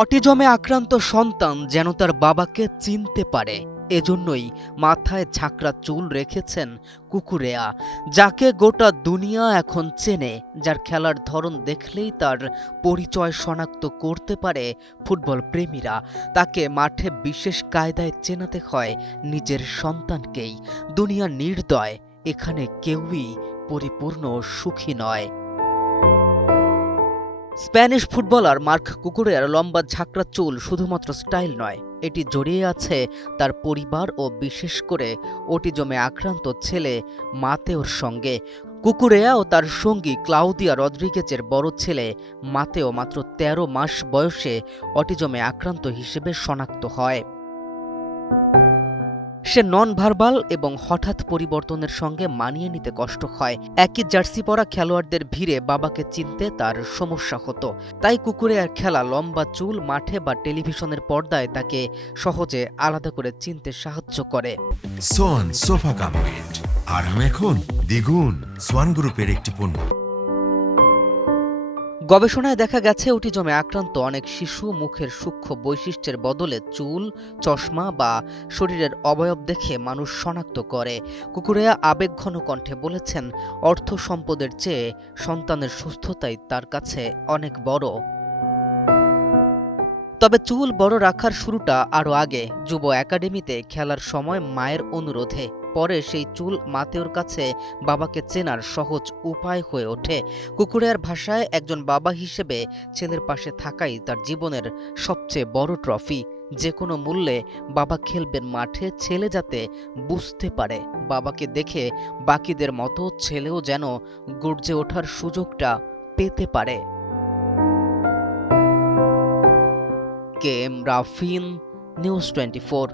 অটিজমে আক্রান্ত সন্তান যেন তার বাবাকে চিনতে পারে, এজন্যই মাথায় ঝাঁকড়া চুল রেখেছেন কুকুরেয়া, যাকে গোটা দুনিয়া এখন চেনে, যার খেলার ধরন দেখলেই তার পরিচয় শনাক্ত করতে পারে ফুটবল প্রেমীরা। তাকে মাঠে বিশেষ কায়দায় চেনাতে হয় নিজের সন্তানকেই। দুনিয়া নির্দয়, এখানে কেউই পরিপূর্ণ সুখী নয়। স্প্যানিশ ফুটবলার মার্ক কুকুরের লম্বা ঝাঁকড়া চুল শুধুমাত্র স্টাইল নয়, এটি জড়িয়ে আছে তার পরিবার ও বিশেষ করে অটিজমে আক্রান্ত ছেলে মাতেওর সঙ্গে। কুকুরেয়া ও তার সঙ্গী ক্লাউদিয়া রদ্রিগেজের বড় ছেলে মাতেও মাত্র ১৩ মাস বয়সে অটিজমে আক্রান্ত হিসেবে শনাক্ত হয়। সে নন ভার্বাল এবং হঠাৎ পরিবর্তনের সঙ্গে মানিয়ে নিতে কষ্ট হয়। একই জার্সি পরা খেলোয়াড়দের ভিড়ে বাবাকে চিনতে তার সমস্যা হতো। তাই কুকুরের খেলা লম্বা চুল মাঠে বা টেলিভিশনের পর্দায় তাকে সহজে আলাদা করে চিনতে সাহায্য করে। সোয়ান সোফা কাম বেড, আরাম এখন দ্বিগুণ। সোয়ান গ্রুপের একটি পণ্য। গবেষণায় দেখা গেছে অটিজমে আক্রান্ত অনেক শিশু মুখের সূক্ষ্ম বৈশিষ্ট্যের বদলে চুল, চশমা বা শরীরের অবয়ব দেখে মানুষ শনাক্ত করে। কুকুরেয়া আবেগঘন কণ্ঠে বলেছেন, অর্থ সম্পদের চেয়ে সন্তানের সুস্থতাই তার কাছে অনেক বড়। তবে চুল বড় রাখার শুরুটা আরও আগে। যুব একাডেমিতে খেলার সময় মায়ের অনুরোধে পরে সেই চুল মাতেওর কাছে বাবাকে চেনার সহজ উপায় হয়ে ওঠে। কুকুরের ভাষায় একজন বাবা হিসেবে ছেলের পাশে থাকাই তার জীবনের সবচেয়ে বড় ট্রফি। যে কোনো মূল্যে বাবা খেলবেন মাঠে, ছেলে যাতে বুঝতে পারে বাবাকে দেখে বাকিদের মতো ছেলেও যেন গর্জে ওঠার সুযোগটা পেতে পারে। K M Rafin, news 24।